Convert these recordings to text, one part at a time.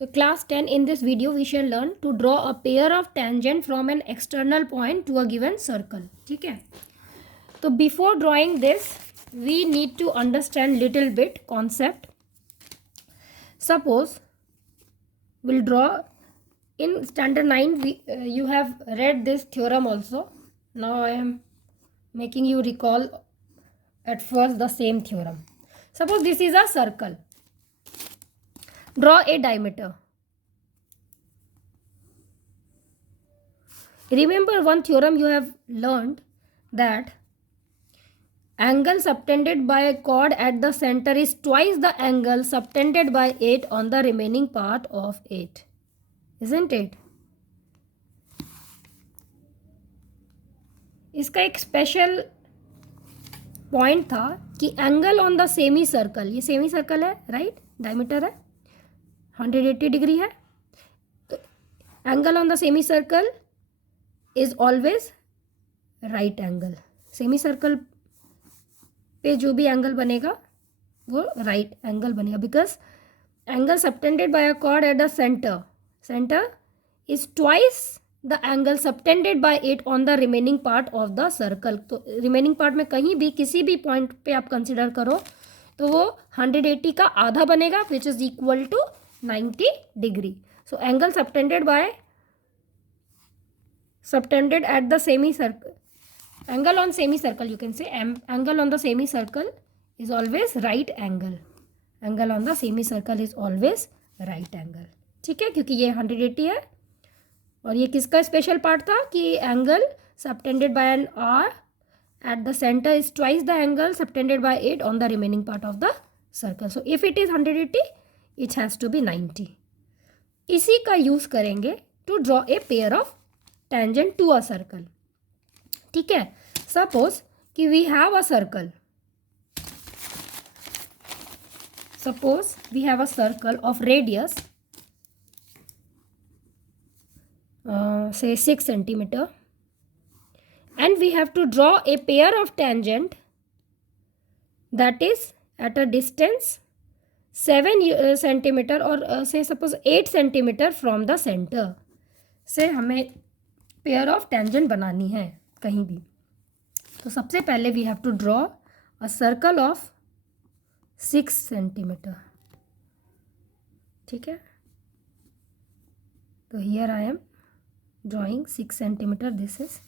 So class 10, in this video we shall learn to draw a pair of tangent from an external point to a given circle. ठीक है. So before drawing this we need to understand little bit concept. Suppose we'll draw in standard 9 you have read this theorem also. Now I am making you recall at first the same theorem. Suppose this is a circle. Draw a diameter. Remember one theorem you have learned, that angle subtended by a chord at the center is twice the angle subtended by it on the remaining part of it. Isn't it? इसका एक special point था कि angle on the semi circle, ये semi circle है right, diameter है 180 degree है, तो angle on the semi circle is always right angle. Semi circle पे जो भी एंगल बनेगा वो राइट एंगल बनेगा, because angle subtended bye a cord at the centre is twice the angle subtended bye it on the remaining part of the circle. तो remaining part में कहीं भी किसी भी पॉइंट पे आप कंसिडर करो तो वो 180 का आधा बनेगा, which is equal to 90 degree. So angle subtended at the semicircle, angle on semicircle, you can say angle on the semicircle is always right angle. Angle on the semicircle is always right angle. ठीक है, क्योंकि ये 180 है और ये किसका special part था कि angle subtended by an arc at the center is twice the angle subtended by it on the remaining part of the circle. So if it is 180, it has to be 90. इसी का use करेंगे to draw a pair of tangent to a circle. ठीक है, suppose कि we have a circle. Suppose we have a circle of radius say 6 centimeter, and we have to draw a pair of tangent that is at a distance 7 centimeter or say suppose 8 centimeter from the center. से हमें pair of tangent बनानी है कहीं भी. तो सबसे पहले we have to draw a circle of 6 centimetre. ठीक है, तो here I am drawing 6 centimetre. This is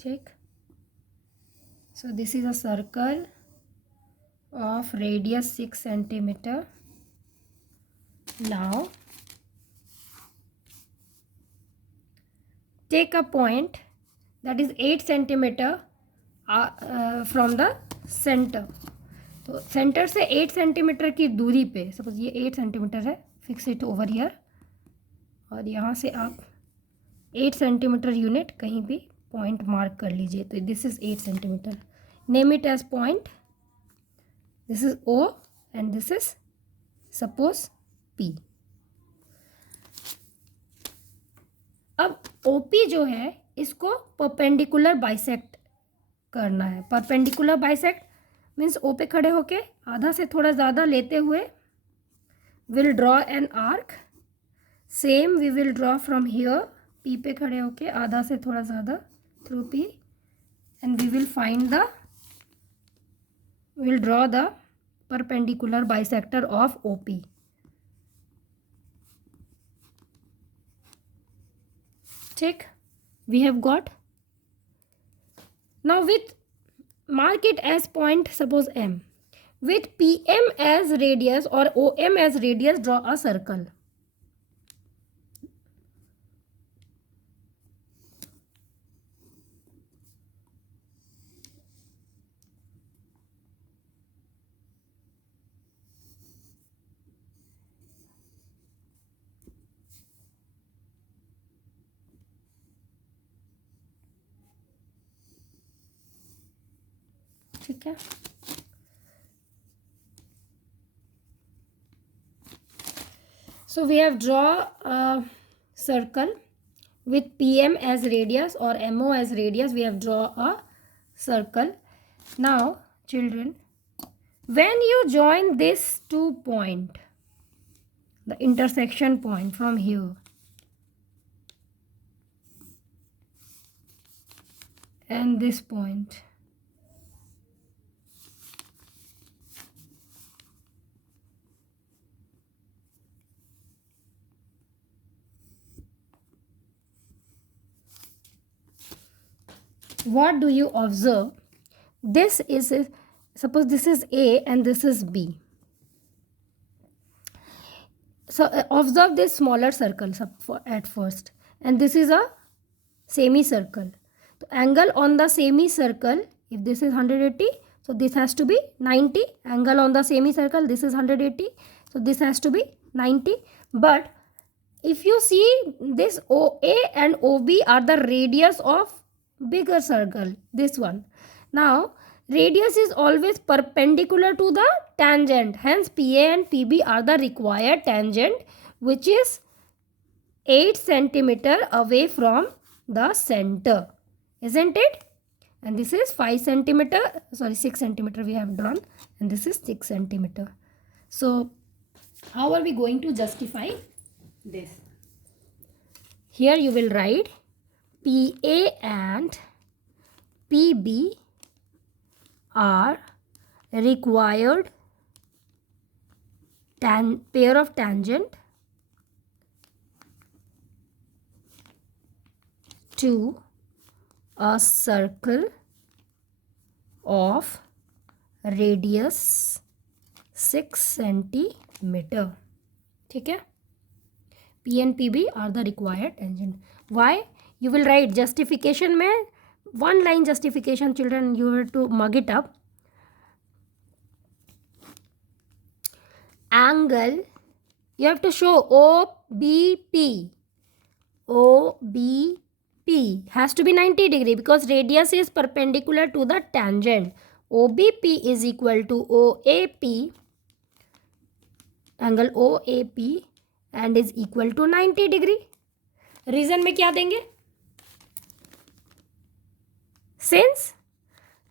ठीक. So this is a circle of radius 6 centimeter. Now take a point that is 8 centimeter from the center. तो centre से 8 centimetre की दूरी पे, suppose ये 8 सेंटीमीटर है, फिक्स इट ओवर हियर, और यहाँ से आप 8 सेंटीमीटर यूनिट कहीं भी पॉइंट मार्क कर लीजिए. तो this is 8 centimetre. Name it as point. This is O and this is suppose P. अब OP जो है इसको परपेंडिकुलर बाइसेक्ट करना है. परपेंडिकुलर बाइसेक्ट मीन्स O पे खड़े होके आधा से थोड़ा ज़्यादा लेते हुए will draw an arc. Same we will draw from here P पे खड़े होके आधा से थोड़ा ज़्यादा through P, and we will draw the perpendicular bisector of OP. ठीक, we have got. Now with mark it as point, suppose M. With PM as radius or OM as radius, draw a circle. ठीक है, so we have draw a circle with PM as radius or MO as radius. We have draw a circle. Now children, when you join this 2 point, the intersection point from here and this point, what do you observe? This is, suppose this is A and this is B. So observe this smaller circle at first, and this is a semicircle. So angle on the semicircle, if this is 180, so this has to be 90. Angle on the semicircle, this is 180, so this has to be 90. But if you see, this OA and OB are the radius of bigger circle, this one. Now radius is always perpendicular to the tangent, hence PA and PB are the required tangent, which is 8 centimeter away from the center, isn't it? And this is 5 centimeter, sorry 6 centimeter we have drawn, and this is 6 centimeter. So how are we going to justify this? Here you will write PA and PB are required pair of tangent to a circle of radius 6 centimeter. ठीक है? P and PB are the required tangent. Why? You will write justification में one line justification, children, you have to mug it up. Angle, you have to show OBP. OBP has to be 90 degree because radius is perpendicular to the tangent. OBP is equal to OAP, angle OAP, and is equal to 90 degree. Reason में क्या देंगे? Since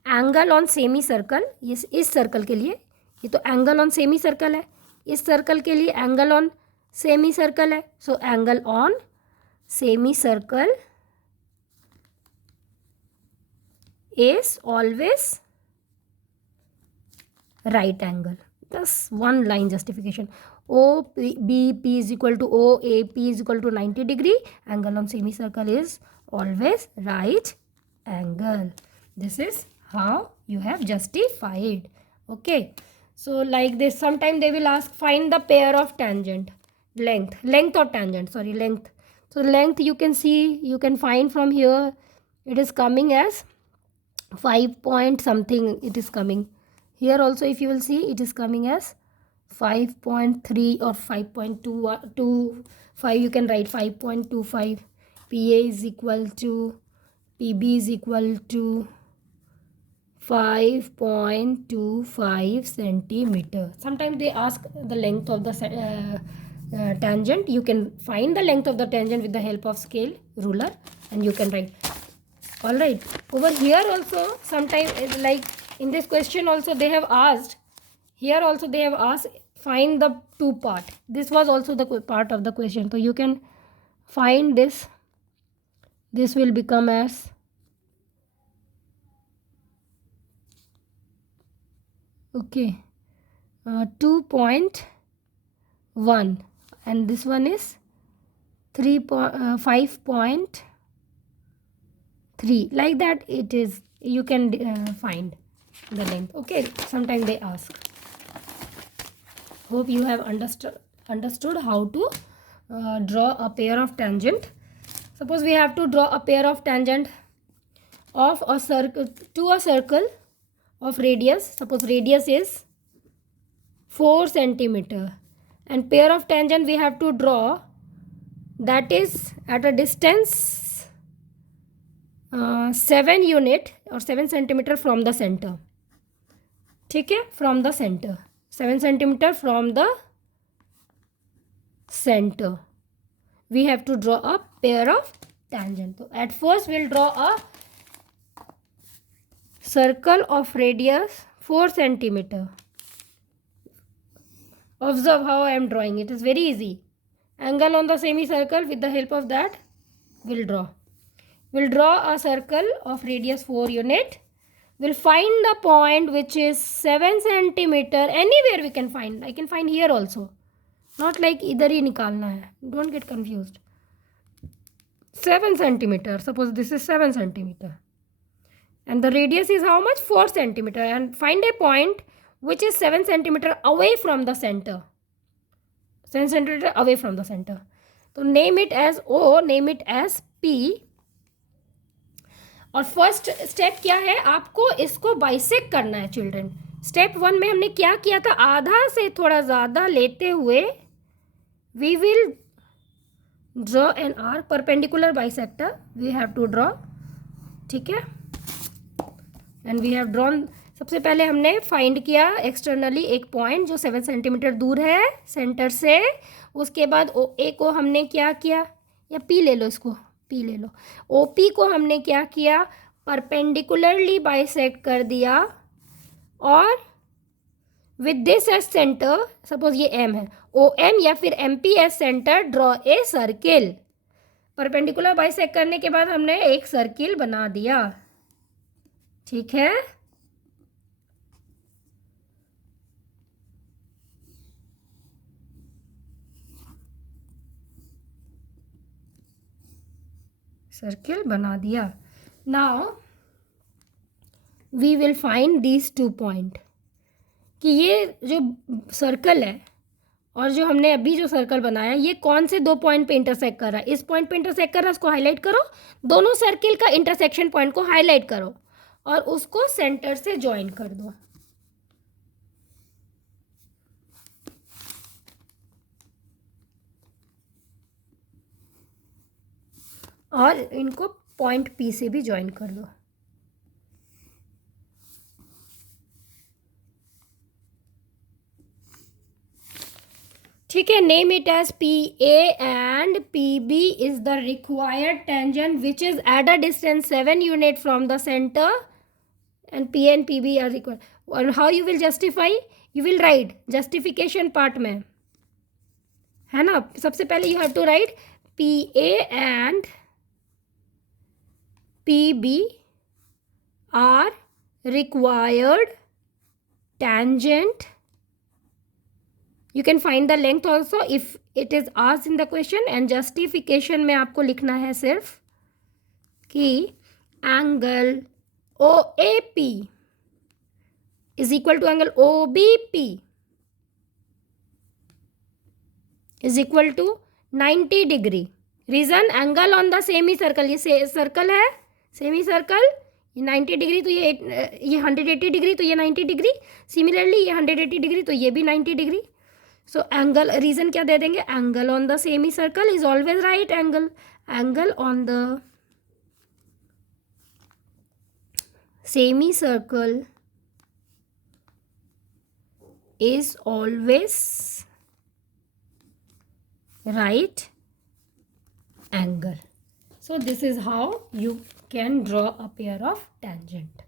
angle on semicircle, इस circle के लिए, ये तो angle on semi circle है, इस सर्कल के लिए एंगल ऑन सेमी सर्कल है, so angle on semi circle is always right angle. Thus one line justification. OBP is equal to OAP is equal to 90 degree. Angle on semicircle is always right angle. This is how you have justified. Okay. So like this, sometime they will ask find the pair of tangent. Length or tangent, sorry, length. So length you can see, you can find from here. It is coming as 5 point something, it is coming. Here also if you will see, it is coming as 5.3 or 5.25. You can write 5.25. PA is equal to, PB is equal to 5.25 centimeter. Sometimes they ask the length of the tangent. You can find the length of the tangent with the help of scale ruler, and you can write. All right, over here also sometimes, like in this question also they have asked, here also they have asked find the two part. This was also the part of the question, so you can find this. This will become as okay 2.1, and this one is 5.3, like that it is. You can find the length. Okay, sometimes they ask. Hope you have understood how to draw a pair of tangent. Suppose we have to draw a pair of tangent of a circle to a circle of radius. Suppose radius is 4 centimeter, and pair of tangent we have to draw that is at a distance 7 unit or 7 centimeter from the center. ठीक है, from the center, 7 centimeter from the center. We have to draw a pair of tangent. So at first we'll draw a circle of radius 4 centimeter. Observe how I am drawing. It is very easy. Angle on the semicircle, with the help of that we'll draw. We'll draw a circle of radius 4 unit. We'll find the point which is 7 centimeter. Anywhere we can find. I can find here also. Not like idhar hi nikalna hai. Don't get confused. 7 centimeter. Suppose this is 7 centimeter. And the radius is how much? 4 centimeter. And find a point which is 7 centimeter away from the center. 7 centimeter away from the center. So name it as O, name it as P. और first step क्या है, आपको इसको bisect करना है children. Step 1 में हमने क्या किया था, आधा से थोड़ा ज़्यादा लेते हुए we will draw an arc perpendicular bisector. We have to draw. ठीक है. And we have drawn. सबसे पहले हमने फाइंड किया एक्सटर्नली एक पॉइंट जो 7 सेंटीमीटर दूर है सेंटर से. उसके बाद ओ ए को हमने क्या किया, या पी ले लो, इसको पी ले लो. ओ पी को हमने क्या किया, परपेंडिकुलरली बाइसेक्ट कर दिया. और with this as centre, suppose ये एम है, ओ एम या फिर M P as centre, draw a circle. Perpendicular bisect करने के बाद हमने एक सर्किल बना दिया. ठीक है. सर्किल बना दिया. Now we will find these 2 point. कि ये जो सर्कल है और जो हमने अभी जो सर्कल बनाया, ये कौन से 2 पॉइंट पे इंटरसेक्ट कर रहा है. इस पॉइंट पे इंटरसेक्ट कर रहा है, उसको हाईलाइट करो. दोनों सर्किल का इंटरसेक्शन पॉइंट को हाईलाइट करो और उसको सेंटर से ज्वाइन कर दो. और इनको पॉइंट पी से भी ज्वाइन कर दो. ठीक है. Name it as P A and P B is the required tangent which is at a distance 7 unit from the centre. And P and P B are required. और how you will justify, you will write justification part में, है ना. सबसे पहले you have to write P A and PB are required tangent. You can find the length also if it is asked in the question. And justification में आपको लिखना है सिर्फ कि angle OAP is equal to angle OBP is equal to 90 degree. Reason, angle on the semi circle. ये circle है semi circle, ये 90 degree तो ये 180 डिग्री तो ये 90 डिग्री. सिमिलरली ये 180 डिग्री तो ये भी 90 डिग्री. सो एंगल, रीज़न क्या दे देंगे, angle on the semi circle is always right angle. Angle on the semi circle is always right angle. So this is how you can draw a pair of tangent.